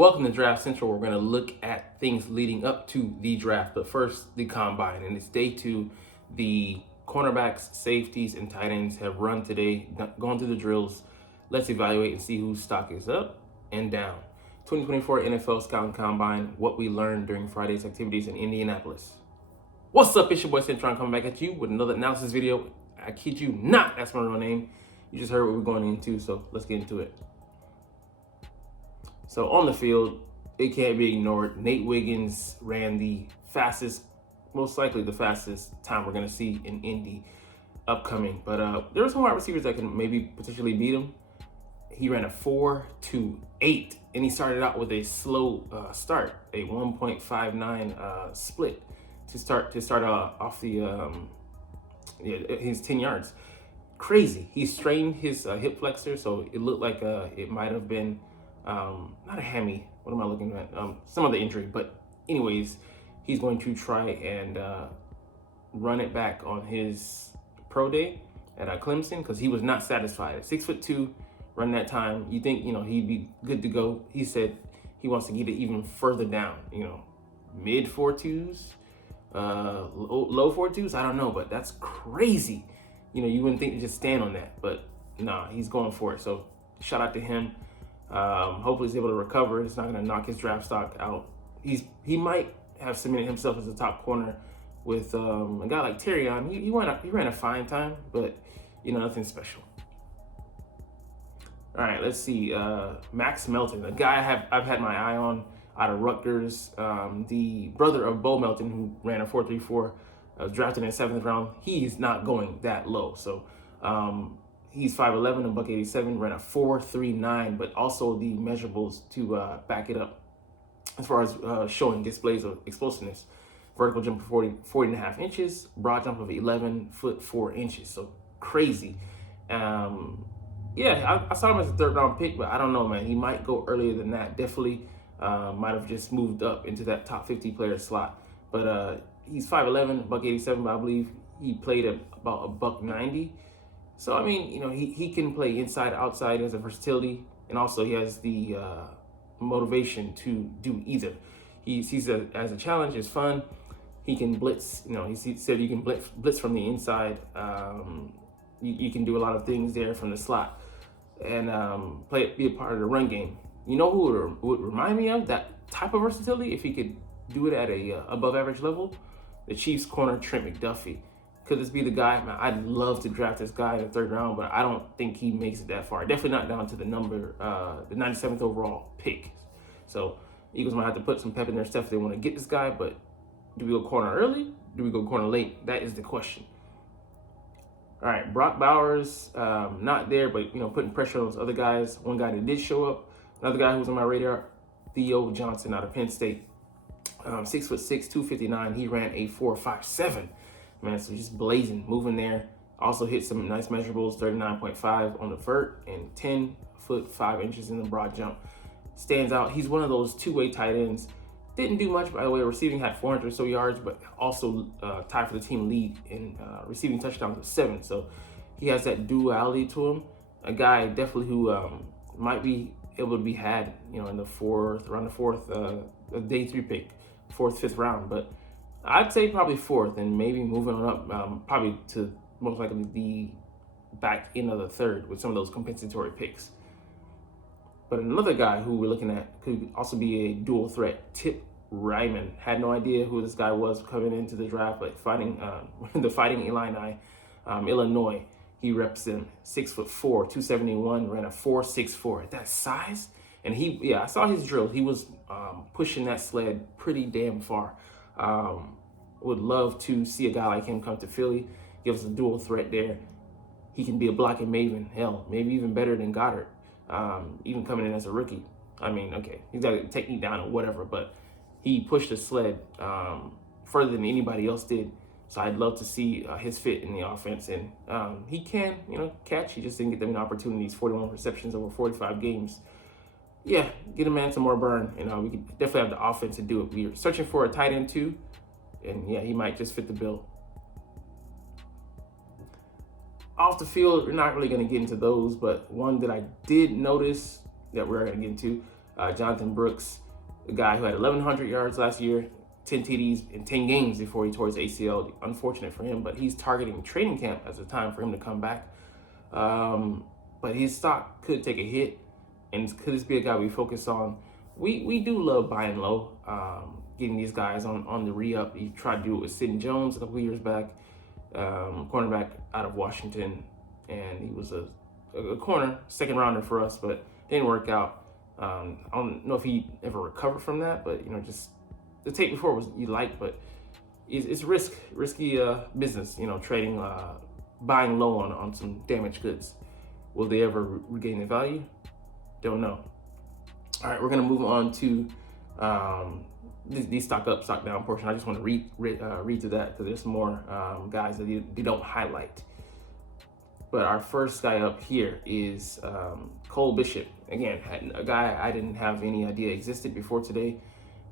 Welcome to Draft Central. We're going to look at things leading up to the draft, but first, the combine. And it's day 2. The cornerbacks, safeties, and tight ends have run today, gone through the drills. Let's evaluate and see whose stock is up and down. 2024 NFL Scouting Combine, what we learned during Friday's activities in Indianapolis. What's up? It's your boy Cintron coming back at you with another analysis video. I kid you not, that's my real name. You just heard what we're going into, so let's get into it. So on the field, it can't be ignored. Nate Wiggins ran the fastest, most likely the fastest time we're going to see in Indy upcoming. But there were some wide receivers that can maybe potentially beat him. He ran a 4.28, and he started out with a slow start, a 1.59 split to start off the his 10 yards. Crazy. He strained his hip flexor, so it looked like it might have been not a hammy. What am I looking at? Some other injury. But anyways, he's going to try and run it back on his pro day at Clemson because he was not satisfied. At 6'2", run that time. You think he'd be good to go. He said he wants to get it even further down. Mid 4.2s, low 4.2s. I don't know, but that's crazy. You wouldn't think to just stand on that, but nah, he's going for it. So shout out to him. Hopefully he's able to recover. It's not going to knock his draft stock out. He might have cemented himself as a top corner with a guy like Terrion. He ran a fine time, but nothing special. All right, let's see. Max Melton, a guy I've had my eye on out of Rutgers, the brother of Bo Melton, who ran a 4.34, drafted in the 7th round. He's not going that low, so. He's 5'11", a buck 87, ran a 4.39, but also the measurables to back it up as far as showing displays of explosiveness. Vertical jump of 40.5 inches, broad jump of 11 foot 4 inches. So crazy. I saw him as a 3rd round pick, but I don't know, man. He might go earlier than that. Definitely might have just moved up into that top 50 player slot. But he's 5'11", a buck 87, but I believe he played at about a buck 90. So, I mean, he can play inside, outside. He has a versatility, and also he has the motivation to do either. He sees it as a challenge, it's fun. He can blitz. He said you can blitz from the inside. You can do a lot of things there from the slot and be a part of the run game. You know who would remind me of that type of versatility if he could do it at a above average level? The Chiefs corner Trent McDuffie. Could this be the guy? Man, I'd love to draft this guy in the 3rd round, but I don't think he makes it that far. Definitely not down to the 97th overall pick. So Eagles might have to put some pep in their stuff if they want to get this guy, but do we go corner early? Do we go corner late? That is the question. All right, Brock Bowers, not there, but putting pressure on those other guys. One guy that did show up, another guy who was on my radar, Theo Johnson out of Penn State. 6'6", 259. He ran a 4.57. Man, so just blazing, moving there. Also hit some nice measurables, 39.5 on the vert and 10 foot 5 inches in the broad jump. Stands out. He's one of those two-way tight ends. Didn't do much, by the way. Receiving had 400 or so yards, but also tied for the team lead in receiving touchdowns with 7. So he has that duality to him. A guy definitely who might be able to be had, in the 4th, around the 4th, day 3 pick, 4th, 5th round, but I'd say probably 4th and maybe moving on up probably to most likely the back end of the 3rd with some of those compensatory picks. But another guy who we're looking at could also be a dual threat, Tip Ryman. Had no idea who this guy was coming into the draft, but fighting the Fighting Illini, Illinois, he reps them. 6'4", 271, ran a 4.64 at that size. And I saw his drill. He was pushing that sled pretty damn far. Would love to see a guy like him come to Philly. Give us a dual threat there. He can be a blocking maven. Hell, maybe even better than Goddard. Even coming in as a rookie. I mean, okay, he's got a technique down or whatever, but he pushed the sled further than anybody else did. So I'd love to see his fit in the offense. And he can, catch. He just didn't get them opportunities. 41 receptions over 45 games. Yeah, get a man some more burn. We could definitely have the offense to do it. We're searching for a tight end too, and yeah, he might just fit the bill. Off the field, we're not really going to get into those, but one that I did notice that we're going to get into, Jonathan Brooks, the guy who had 1,100 yards last year, 10 TDs in 10 games before he tore his ACL. Unfortunate for him, but he's targeting training camp as a time for him to come back. But his stock could take a hit, and could this be a guy we focus on? We do love buying low, getting these guys on the re-up. He tried to do it with Sidney Jones a couple of years back, cornerback out of Washington, and he was a corner, second rounder for us, but didn't work out. I don't know if he ever recovered from that, but just the tape before was you like, but it's risky business, trading, buying low on some damaged goods. Will they ever regain their value? Don't know. All right, we're gonna move on to the stock up, stock down portion. I just want to read to that because there's some more guys that you don't highlight. But our first guy up here is Cole Bishop. Again, a guy I didn't have any idea existed before today.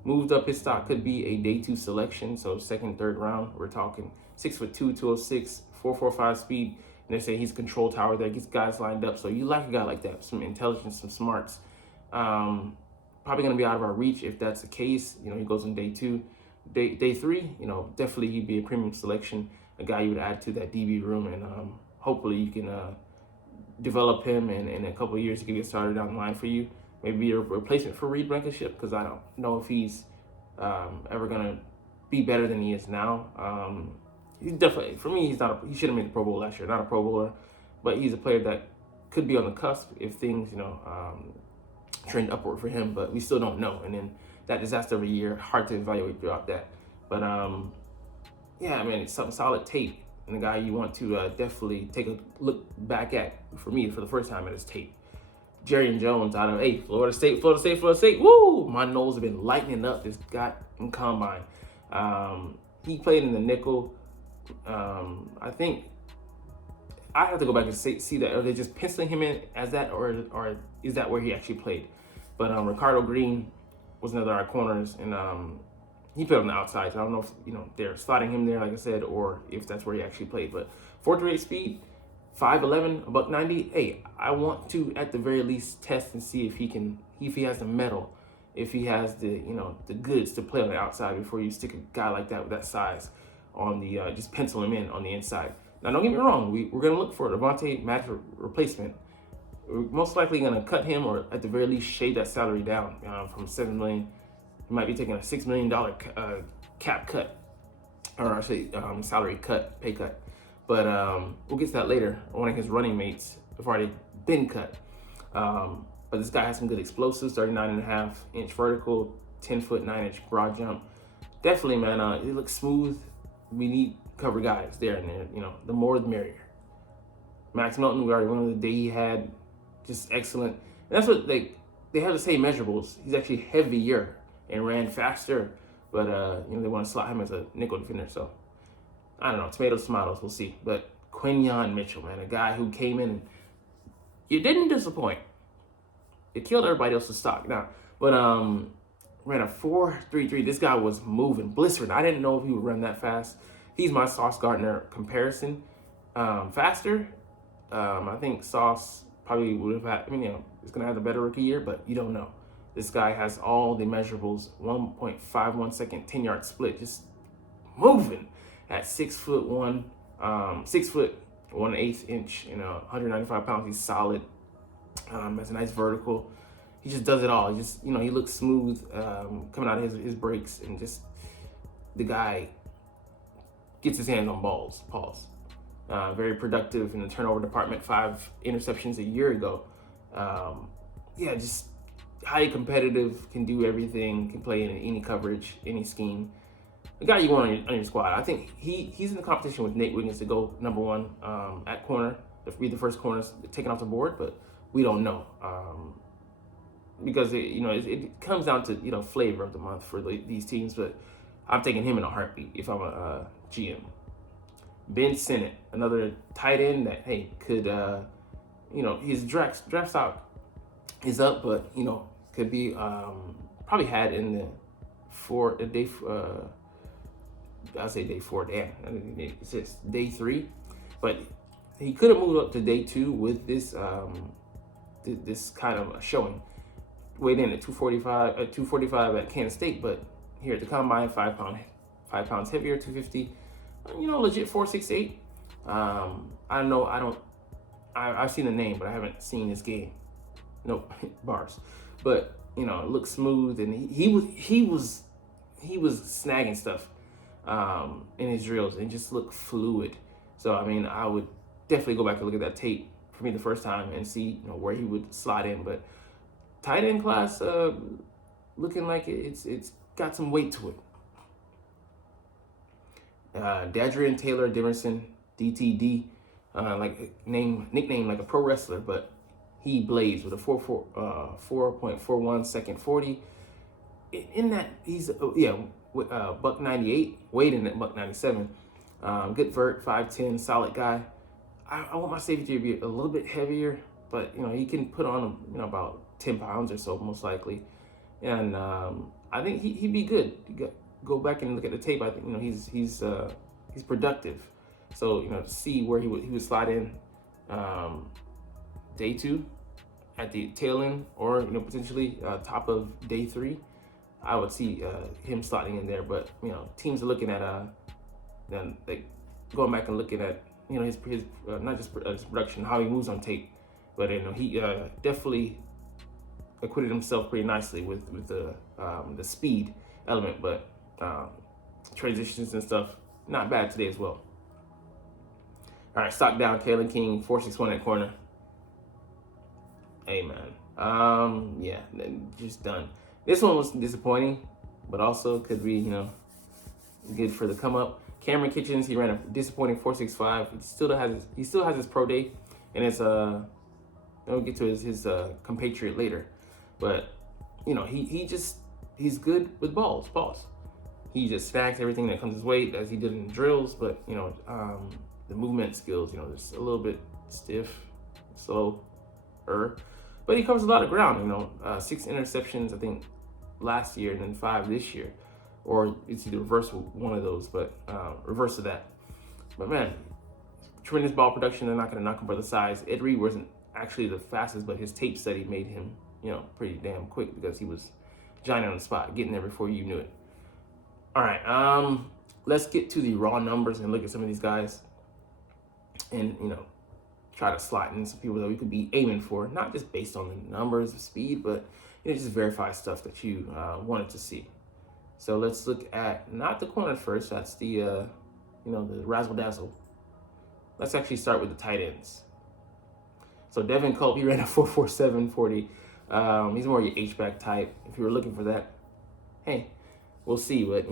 Moved up his stock, could be a day 2 selection, so second, third round. We're talking 6'2", 206, 4.45 speed. And they say he's control tower that gets guys lined up. So you like a guy like that, some intelligence, some smarts. Probably going to be out of our reach if that's the case. He goes in day 2. Day 3, definitely he'd be a premium selection, a guy you would add to that DB room, and hopefully you can develop him, and in a couple of years he can get started down the line for you. Maybe be a replacement for Reed Blankenship, because I don't know if he's ever going to be better than he is now. He's definitely, for me, he should have made the Pro Bowl last year, not a Pro Bowler, but he's a player that could be on the cusp if things, trend upward for him, but we still don't know. And then that disaster of a year, hard to evaluate throughout that. But it's some solid tape, and a guy you want to definitely take a look back at, for me, for the first time at his tape. Jerry Jones out of Florida State. Woo! My nose have been lightening up this guy in combine. He played in the nickel. I think I have to go back and see that. Are they just penciling him in as that, or is that where he actually played? But Ricardo Green was another of our corners, and he played on the outside. So I don't know if they're slotting him there, like I said, or if that's where he actually played. But 4.38 speed, 5'11", $190. Hey, I want to at the very least test and see if he has the metal, if he has the the goods to play on the outside before you stick a guy like that with that size on the just pencil him in on the inside. Now, don't get me wrong, we're going to look for a Devontae Match replacement. We're most likely going to cut him, or at the very least shade that salary down from $7 million. He might be taking a $6 million cap cut, or I say salary cut, pay cut. But we'll get to that later. One of his running mates have already been cut. But this guy has some good explosives, 39.5-inch vertical, 10-foot 9-inch broad jump. Definitely, man, he looks smooth. We need cover guys there and there. The more the merrier. Max Melton, we already went on the day he had, just excellent. And that's what they have the same measurables. He's actually heavier and ran faster, but they want to slot him as a nickel defender. So I don't know, tomatoes, we'll see. But Quinyon Mitchell, man, a guy who came in, you didn't disappoint. It killed everybody else's stock now, but ran a 4.33. This guy was moving, blistering. I didn't know if he would run that fast. He's my Sauce Gardner comparison. Faster, I think Sauce probably would have had, he's going to have a better rookie year, but you don't know. This guy has all the measurables, 1.51 second, 10-yard split, just moving at 6'1", 6 foot 1/8 inch, 195 pounds. He's solid. Has a nice vertical. He just does it all. He just, he looks smooth coming out of his breaks, and just the guy gets his hands on balls. Pause. Very productive in the turnover department. 5 interceptions a year ago. Just highly competitive. Can do everything. Can play in any coverage, any scheme. The guy you want on your squad. I think he's in the competition with Nate Wiggins to go number 1 at corner. To be the first corners taken off the board, but we don't know. Because it comes down to flavor of the month for these teams, but I'm taking him in a heartbeat if I'm a GM. Ben Sinnott, another tight end that could his draft stock is up, but could be probably had in the day 4. Damn, it says day 3, but he could have moved up to day 2 with this this kind of showing. weighed in at 245 at Kansas State, but here at the combine, 5 pounds heavier, 250. Legit 468. I know I've seen the name, but I haven't seen his game. Nope, bars. But it looks smooth, and he was snagging stuff in his drills and just looked fluid. So I would definitely go back and look at that tape for me the first time and see where he would slide in. But tight end class, looking like it's got some weight to it. Dadrian Taylor Dimerson, DTD, nickname like a pro wrestler, but he blazed with a 4.41 second 40. In that, he's buck 98, weighed in at buck 97. Good vert, 5'10", solid guy. I want my safety to be a little bit heavier, but he can put on about 10 pounds or so most likely, and I think he'd be good. Go back and look at the tape. I think he's productive. So to see where he would slide in day 2 at the tail end, or potentially top of day 3, I would see him slotting in there. But teams are looking at going back and looking at his not just his production, how he moves on tape, but he definitely acquitted himself pretty nicely with the speed element, but transitions and stuff, not bad today as well. All right, stock down, Kalen King, 461 at corner. Hey man, just done. This one was disappointing, but also could be good for the come up. Cameron Kitchens, he ran a disappointing 465. He still has his pro day, and it's we'll get to his compatriot later, but he's good with balls. He just stacks everything that comes his way, as he did in drills. But the movement skills, just a little bit stiff, slower, but he covers a lot of ground. 6 interceptions I think last year, and then 5 this year, or it's either reverse one of those, but reverse of that. But man, tremendous ball production. They're not going to knock him by the size. Ed Reed wasn't actually the fastest, but his tape study made him pretty damn quick, because he was giant on the spot, getting there before you knew it. All right, let's get to the raw numbers and look at some of these guys, and try to slot in some people that we could be aiming for, not just based on the numbers of speed, but just verify stuff that you wanted to see. So let's look at not the corners first. That's the the razzle dazzle. Let's actually start with the tight ends. So Devin Culp, he ran a 4.47 40. He's more your H-back type. If you were looking for that, hey, we'll see. But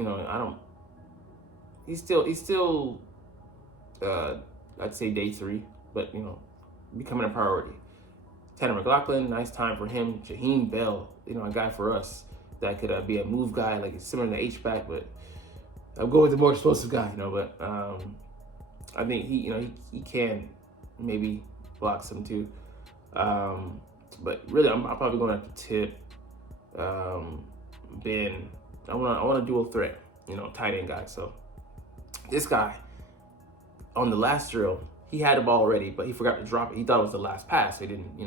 he's still I'd say day 3, but becoming a priority. Tanner McLaughlin, nice time for him. Jaheim Bell, a guy for us that could be a move guy, like similar to H-back, but I'll go with the more explosive guy. But I think he can maybe block some too. But really, I'm probably going to have to tip Ben. I want a dual threat, tight end guy. So this guy, on the last drill, he had the ball already, but he forgot to drop it. He thought it was the last pass, so he didn't,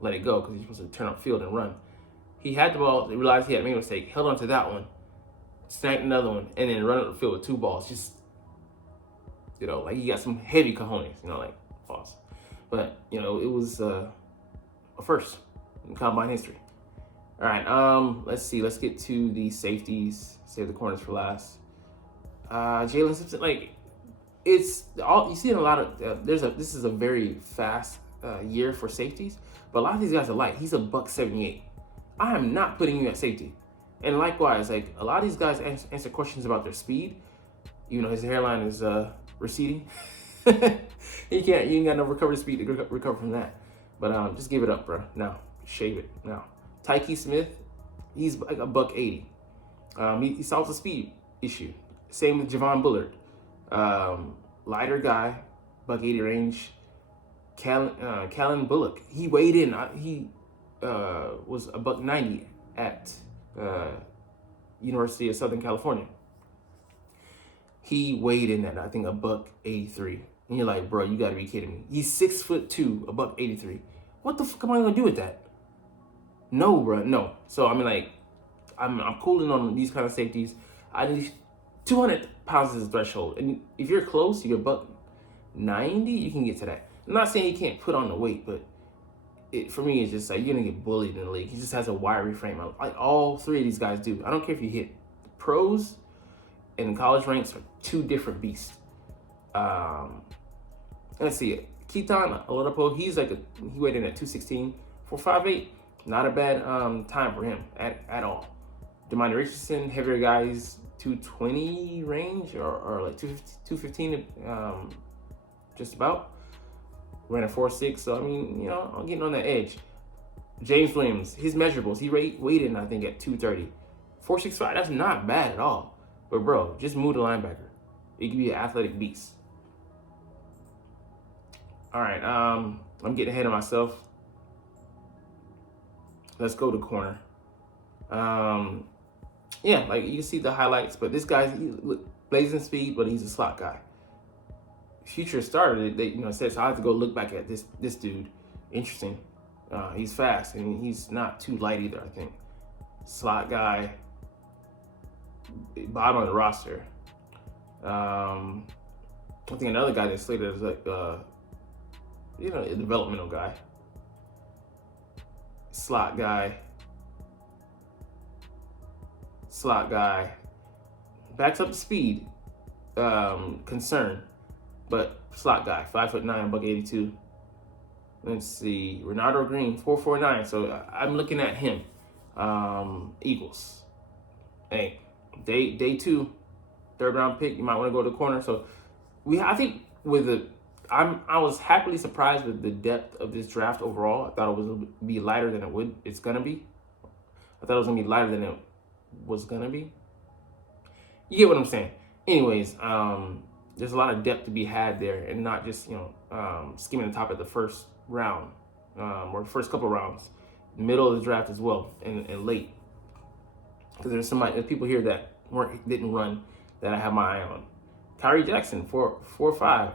let it go, because he's supposed to turn up field and run. He had the ball, he realized he had made a mistake, held on to that one, snagged another one, and then run up the field with 2 balls. Just, like he got some heavy cojones, pause. But, it was a first in combine history. All right, let's see. Let's get to the safeties. Save the corners for last. Jalen Simpson, it's all you see in a lot of. This is a very fast year for safeties, but a lot of these guys are light. He's a buck 78. I am not putting you at safety. And likewise, a lot of these guys answer questions about their speed. His hairline is receding. You ain't got no recovery speed to recover from that. But just give it up, bro. Now, shave it. Now, Tyke Smith, he's like a buck 80. He solves the speed issue. Same with Javon Bullard. Lighter guy, buck 80 range. Callan Bullock, he weighed in. He was a buck 90 at University of Southern California. He weighed in at, I think, a buck 83. And you're like, bro, you gotta be kidding me. He's 6'2", a buck 83. What the fuck am I gonna do with that? No, bro, no. So I mean, like, I'm cooling on these kind of safeties. I need 200 pounds is the threshold, and if you're close, you're buck 90, you can get to that. I'm not saying he can't put on the weight, but for me, it's just like you're gonna get bullied in the league. He just has a wiry frame. Like all three of these guys do. I don't care if you hit pros and college ranks are two different beasts. Let's see, Cintron Oladipo, he weighed in at 216 for 5'8". Not a bad time for him at all. Demani Richardson, heavier guys, 220 range or like 215, just about. Ran a 4.6, so I mean, you know, I'm getting on the edge. James Williams, his measurables, he weighed in, I think, at 230. 4.65, that's not bad at all. But bro, just move the linebacker. It can be an athletic beast. All right, I'm getting ahead of myself. Let's go to corner. Yeah, like you can see the highlights, but this guy's blazing speed, but he's a slot guy. Future starter, they said, so I have to go look back at this dude. Interesting. He's fast and he's not too light either, I think. Slot guy, bottom of the roster. I think another guy that's slated as like a developmental guy. Slot guy. Backs up to speed. Concern. But slot guy, 5'9", buck 82. Let's see, Renardo Green, 4'49". So I'm looking at him. Eagles. Hey, day 2, 3rd round pick. You might want to go to the corner. So I think I was happily surprised with the depth of this draft overall. I thought it was going to be lighter than it's gonna be. I thought it was gonna be lighter than it was gonna be. You get what I'm saying? Anyways, there's a lot of depth to be had there, and not just skimming the top of the first round or the first couple rounds, middle of the draft as well, and late. Because there's people here that didn't run that I have my eye on. Kyrie Jackson, 4'5".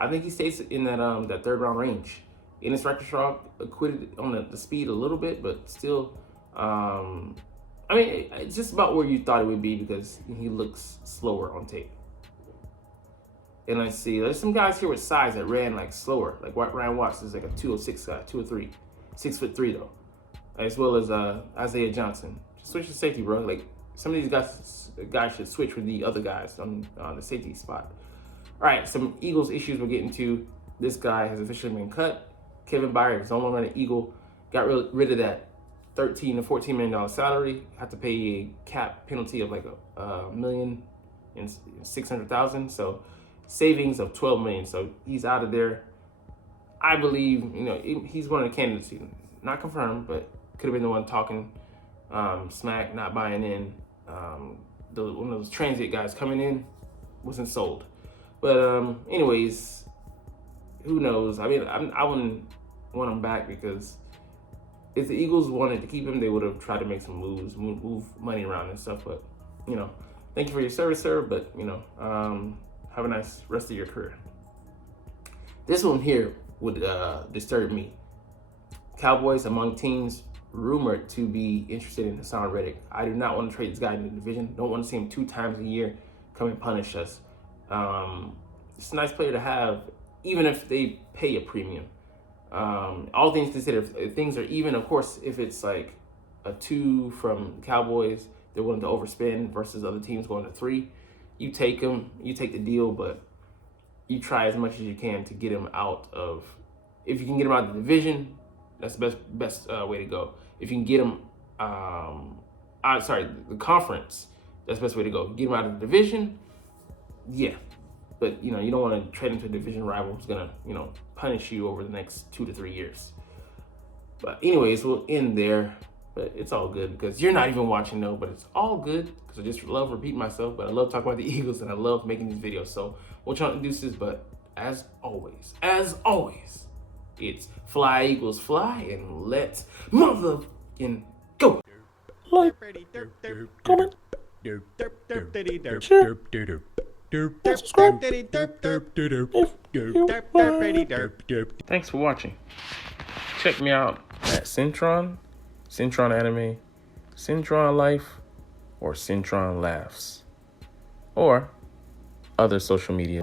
I think he stays in that 3rd round range. In his record, acquitted on the speed a little bit, but still. I mean, it's just about where you thought it would be because he looks slower on tape. And let's see, there's some guys here with size that ran like slower. Like Ryan Watts is like a 206 guy, 203, 6'3" though. As well as Isaiah Johnson. Just switch to safety, bro. Like some of these guys should switch with the other guys on the safety spot. All right, some Eagles issues we're getting to. This guy has officially been cut. Kevin Byard is no longer an Eagle. Got rid of that $13 to $14 million salary. Have to pay a cap penalty of like $1,600,000. So savings of $12 million. So he's out of there. I believe he's one of the candidates. Not confirmed, but could have been the one talking smack, not buying in. One of those transit guys coming in wasn't sold. But anyways, who knows? I mean, I wouldn't want him back because if the Eagles wanted to keep him, they would have tried to make some moves, move money around and stuff. But thank you for your service, sir. But have a nice rest of your career. This one here would disturb me. Cowboys among teams rumored to be interested in Hassan Reddick. I do not want to trade this guy in the division. Don't want to see him 2 times a year come and punish us. It's a nice player to have, even if they pay a premium. All things considered, if things are even, of course, if it's like a 2 from the Cowboys, they're willing to overspend versus other teams going to 3. You take them, you take the deal, but you try as much as you can to get him out of. If you can get him out of the division, that's the best way to go. If you can get him, the conference, that's the best way to go. Get him out of the division, yeah. But you don't want to trade him to a division rival who's gonna punish you over the next 2 to 3 years. But anyways, we'll end there. But it's all good because you're not even watching, though. But it's all good because I just love repeating myself. But I love talking about the Eagles and I love making these videos. So we'll try to introduce this. But as always, it's fly Eagles fly and let's motherfucking go. Like, comment, share, subscribe. Thanks for watching. Check me out at Cintron Cintron Anime, Cintron Life, or Cintron Laughs, or other social media.